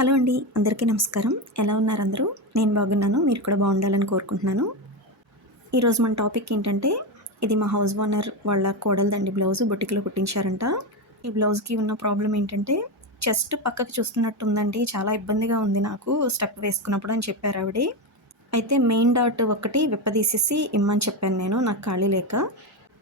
Hello అండి, అందరికీ నమస్కారం. ఎలా ఉన్నారు అందరూ? నేను బాగున్నాను. మీరు కూడా బాగుండాలని కోరుకుంటున్నాను. ఈరోజు మన టాపిక్ ఏంటంటే, ఇది మా హౌస్ ఓనర్ వాళ్ళ కోడలిదండి బ్లౌజు బొటిక్‌లో కుట్టించారంట. ఈ బ్లౌజ్‌కి ఉన్న ప్రాబ్లమ్ ఏంటంటే, చెస్ట్ పక్కకి చూస్తున్నట్టు ఉందండి. చాలా ఇబ్బందిగా ఉంది నాకు స్టెప్ వేసుకున్నప్పుడు అని చెప్పారావిడ. అయితే మెయిన్ డాట్ ఒకటి విప్పదీసేసి ఇమ్మని చెప్పాను నేను, నాకు ఖాళీ లేక.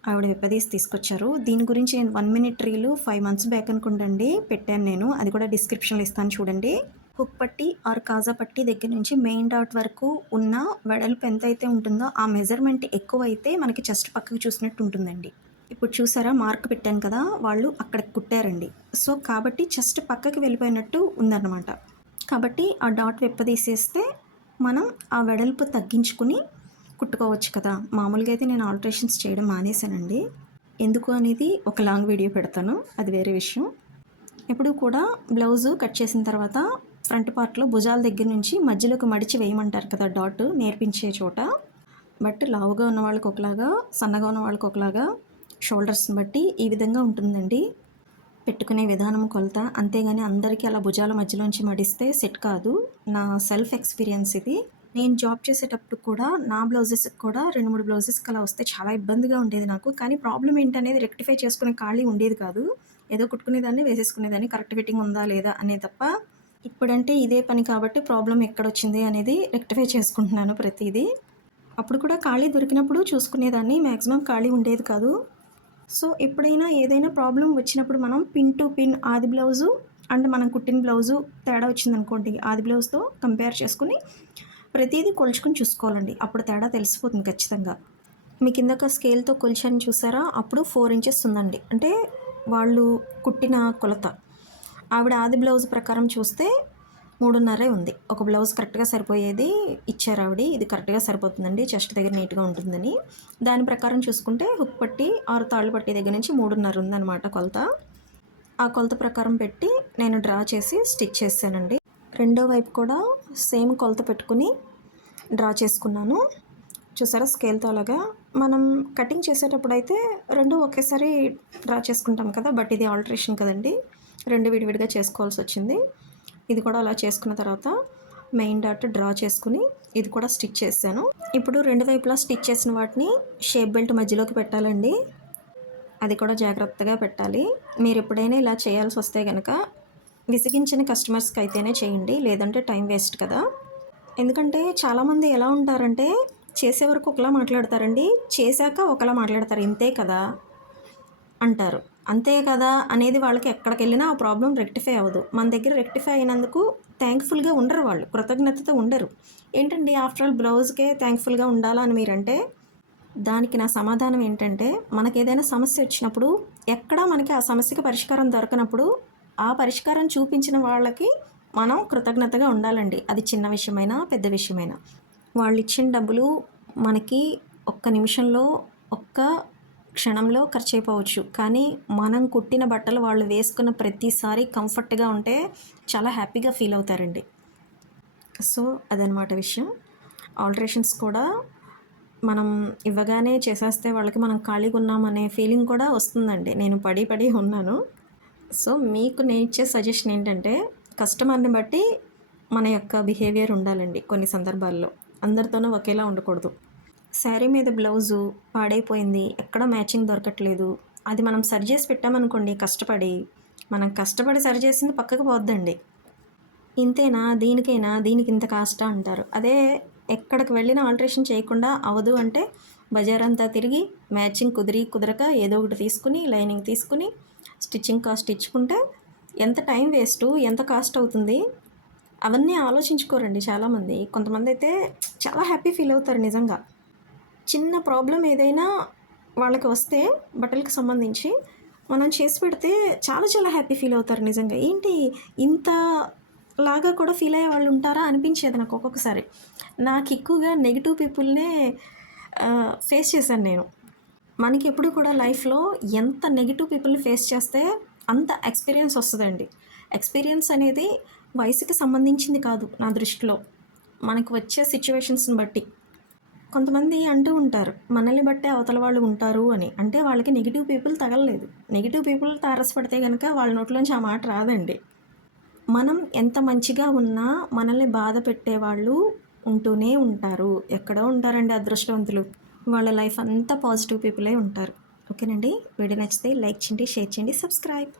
ఆవిడ విప్పదీసి తీసుకొచ్చారు. దీని గురించి నేను 1 మినిట్ రీలు 5 మంత్స్ బ్యాక్ అనుకుంటండి పెట్టాను నేను. అది కూడా డిస్క్రిప్షన్‌లో ఇస్తాను చూడండి. హుక్ పట్టి ఆర్ కాజా పట్టి దగ్గర నుంచి మెయిన్ డాట్ వరకు ఉన్న వెడల్పు ఎంతైతే ఉంటుందో ఆ మెజర్‌మెంట్ ఎక్కువైతే మనకి చెస్ట్ పక్కకి చూసినట్టు ఉంటుందండి. ఇప్పుడు చూసారా మార్క్ పెట్టాను కదా! వాళ్ళు అక్కడికి కుట్టారండి. సో, కాబట్టి చెస్ట్ పక్కకి వెళ్ళిపోయినట్టు ఉందన్నమాట. కాబట్టి ఆ డాట్ విప్పదీసేస్తే మనం ఆ వెడల్పు తగ్గించుకుని కుట్టుకోవచ్చు కదా! మామూలుగా అయితే నేను ఆల్టరేషన్స్ చేయడం మానేశానండి. ఎందుకు అనేది ఒక లాంగ్ వీడియో పెడతాను. అది వేరే విషయం. ఎప్పుడూ కూడా బ్లౌజు కట్ చేసిన తర్వాత ఫ్రంట్ పార్ట్‌లో భుజాల దగ్గర నుంచి మధ్యలోకి మడిచి వేయమంటారు కదా డాట్ నేర్పించే చోట. బట్ లావుగా ఉన్న వాళ్ళకి ఒకలాగా, సన్నగా ఉన్న వాళ్ళకి ఒకలాగా, షోల్డర్స్‌ని బట్టి ఈ విధంగా ఉంటుందండి పెట్టుకునే విధానం కొలత. అంతేగాని అందరికీ అలా భుజాల మధ్యలోంచి మడిస్తే సెట్ కాదు. నా సెల్ఫ్ ఎక్స్‌పీరియన్స్ ఇది. నేను జాబ్ చేసేటప్పుడు కూడా నా బ్లౌజెస్‌కి కూడా 2, 3 బ్లౌజెస్‌కి అలా వస్తే చాలా ఇబ్బందిగా ఉండేది నాకు. కానీ ప్రాబ్లమ్ ఏంటనేది రెక్టిఫై చేసుకునే ఖాళీ ఉండేది కాదు. ఏదో కుట్టుకునేదాన్ని, వేసేసుకునేదాన్ని. కరెక్ట్ ఫిట్టింగ్ ఉందా లేదా అనే తప్ప. ఇప్పుడంటే ఇదే పని కాబట్టి ప్రాబ్లమ్ ఎక్కడొచ్చింది అనేది రెక్టిఫై చేసుకుంటున్నాను ప్రతీదీ. అప్పుడు కూడా ఖాళీ దొరికినప్పుడు చూసుకునేదాన్ని. మ్యాక్సిమం ఖాళీ ఉండేది కాదు. సో, ఎప్పుడైనా ఏదైనా ప్రాబ్లమ్ వచ్చినప్పుడు మనం పిన్ టు పిన్ ఆది బ్లౌజు అండ్ మనం కుట్టిన బ్లౌజు తేడా వచ్చిందనుకోండి, ఆది బ్లౌజ్‌తో కంపేర్ చేసుకొని ప్రతీదీ కొలుచుకొని చూసుకోవాలండి. అప్పుడు తేడా తెలిసిపోతుంది ఖచ్చితంగా. మీకిందాక స్కేల్‌తో కొలిచాను చూసారా? అప్పుడు 4 ఇంచెస్ ఉందండి. అంటే వాళ్ళు కుట్టిన కొలత. ఆవిడ ఆది బ్లౌజ్ ప్రకారం చూస్తే 3:30 ఉంది. ఒక బ్లౌజ్ కరెక్ట్‌గా సరిపోయేది ఇచ్చారావిడ. ఇది కరెక్ట్‌గా సరిపోతుందండి. చెస్ట్ దగ్గర నీట్‌గా ఉంటుందని. దాని ప్రకారం చూసుకుంటే హుక్ పట్టి ఆర్ తాళ్ళు పట్టి దగ్గర నుంచి 3:30 ఉందనమాట కొలత. ఆ కొలత ప్రకారం పెట్టి నేను డ్రా చేసి స్టిచ్ చేశానండి. రెండో వైపు కూడా సేమ్ కొలత పెట్టుకుని డ్రా చేసుకున్నాను. చూసారా స్కేల్‌తో అలాగా. మనం కటింగ్ చేసేటప్పుడైతే 2 ఒకేసారి డ్రా చేసుకుంటాం కదా! బట్ ఇది ఆల్టరేషన్ కదండీ. 2 విడివిడిగా చేసుకోవాల్సొచ్చింది. ఇది కూడా అలా చేసుకున్న తర్వాత మెయిన్ డాట్ డ్రా చేసుకుని ఇది కూడా స్టిచ్ చేశాను. ఇప్పుడు 2 వైపులా స్టిచ్ చేసిన వాటిని షేప్ బెల్ట్ మధ్యలోకి పెట్టాలండి. అది కూడా జాగ్రత్తగా పెట్టాలి. మీరు ఎప్పుడైనా ఇలా చేయాల్సొస్తే గనక విసిగించని కస్టమర్స్‌కి అయితేనే చేయండి. లేదంటే టైం వేస్ట్ కదా! ఎందుకంటే చాలామంది ఎలా ఉంటారంటే చేసే వరకు ఒకలా మాట్లాడతారండి. చేశాక ఒకలా మాట్లాడతారు. ఇంతే కదా! అంటారు. అంతే కదా అనేది వాళ్ళకి ఎక్కడికెళ్ళినా ఆ ప్రాబ్లమ్ రెక్టిఫై అవ్వదు. మన దగ్గర రెక్టిఫై అయినందుకు థ్యాంక్‌ఫుల్‌గా ఉండరు వాళ్ళు. కృతజ్ఞతతో ఉండరు. ఏంటండి ఆఫ్టర్ ఆల్ బ్లౌజ్‌కే థ్యాంక్‌ఫుల్‌గా ఉండాలా అని మీరంటే, దానికి నా సమాధానం ఏంటంటే, మనకేదైనా సమస్య వచ్చినప్పుడు ఎక్కడా మనకి ఆ సమస్యకి పరిష్కారం దొరకనప్పుడు, ఆ పరిష్కారం చూపించిన వాళ్ళకి మనం కృతజ్ఞతగా ఉండాలండి. అది చిన్న విషయమైనా, పెద్ద విషయమైనా. వాళ్ళిచ్చిన డబ్బులు మనకి ఒక్క నిమిషంలో, ఒక్క క్షణంలో ఖర్చయిపోవచ్చు. కానీ మనం కుట్టిన బట్టలు వాళ్ళు వేసుకున్న ప్రతిసారి కంఫర్ట్‌గా ఉంటే చాలా హ్యాపీగా ఫీల్ అవుతారండి. సో, అదనమాట విషయం. ఆల్టరేషన్స్ కూడా మనం ఇవ్వగానే చేసేస్తే వాళ్ళకి మనం ఖాళీగున్నామనే ఫీలింగ్ కూడా వస్తుందండి. నేను పడి పడి ఉన్నాను. సో, మీకు నేనిచ్చే సజెషన్ ఏంటంటే, కస్టమర్‌ని బట్టి మన యొక్క బిహేవియర్ ఉండాలండి కొన్ని సందర్భాల్లో. అందరితోనూ ఒకేలా ఉండకూడదు. శారీ మీద బ్లౌజు పాడైపోయింది. ఎక్కడ మ్యాచింగ్ దొరకట్లేదు. అది మనం సరి చేసి పెట్టామనుకోండి కష్టపడి, మనం కష్టపడి సరి చేసింది పక్కకు పోద్దండి. ఇంతేనా? దీనికేనా? దీనికింత కాస్టా అంటారు. అదే ఎక్కడికి వెళ్ళినా ఆల్టరేషన్ చేయకుండా అవ్వదు అంటే బజారంతా తిరిగి మ్యాచింగ్ కుదరక ఏదో ఒకటి తీసుకుని, లైనింగ్ తీసుకుని, స్టిచ్చింగ్ కాస్ట్ ఇచ్చుకుంటే ఎంత టైం వేస్టు, ఎంత కాస్ట్ అవుతుంది. అవన్నీ ఆలోచించుకోరండి చాలామంది. కొంతమందైతే చాలా హ్యాపీ ఫీల్ అవుతారు నిజంగా. చిన్న ప్రాబ్లమ్ ఏదైనా వాళ్ళకి వస్తే బట్టలకి సంబంధించి మనం చేసి పెడితే చాలా చాలా హ్యాపీ ఫీల్ అవుతారు నిజంగా. ఏంటి ఇంతలాగా కూడా ఫీల్ అయ్యే వాళ్ళు ఉంటారా అనిపించేది నాకు ఒక్కొక్కసారి. నాకు ఎక్కువగా నెగిటివ్ పీపుల్‌నే ఫేస్ చేశాను నేను. మనకి ఎప్పుడు కూడా లైఫ్‌లో ఎంత నెగిటివ్ పీపుల్‌ని ఫేస్ చేస్తే అంత ఎక్స్‌పీరియన్స్ వస్తదండి. ఎక్స్‌పీరియన్స్ అనేది వయసుకి సంబంధించింది కాదు నా దృష్టిలో. మనకు వచ్చే సిట్యుయేషన్స్‌ని బట్టి. కొంతమంది అంటూ ఉంటారు, మనల్ని బట్టే అవతల వాళ్ళు ఉంటారు అని. అంటే వాళ్ళకి నెగిటివ్ పీపుల్ తగలలేదు. నెగిటివ్ పీపుల్ తారసపడితే గనక వాళ్ళ నోట్లోంచి ఆ మాట రాదండి. మనం ఎంత మంచిగా ఉన్నా మనల్ని బాధ పెట్టేవాళ్ళు ఉంటూనే ఉంటారు. ఎక్కడో ఉంటారండి అదృష్టవంతులు. వాళ్ళ లైఫ్ అంతా పాజిటివ్ పీపులే ఉంటారు. ఓకేనండి. వీడియో నచ్చితే లైక్ చేయండి, షేర్ చేయండి, సబ్స్క్రైబ్.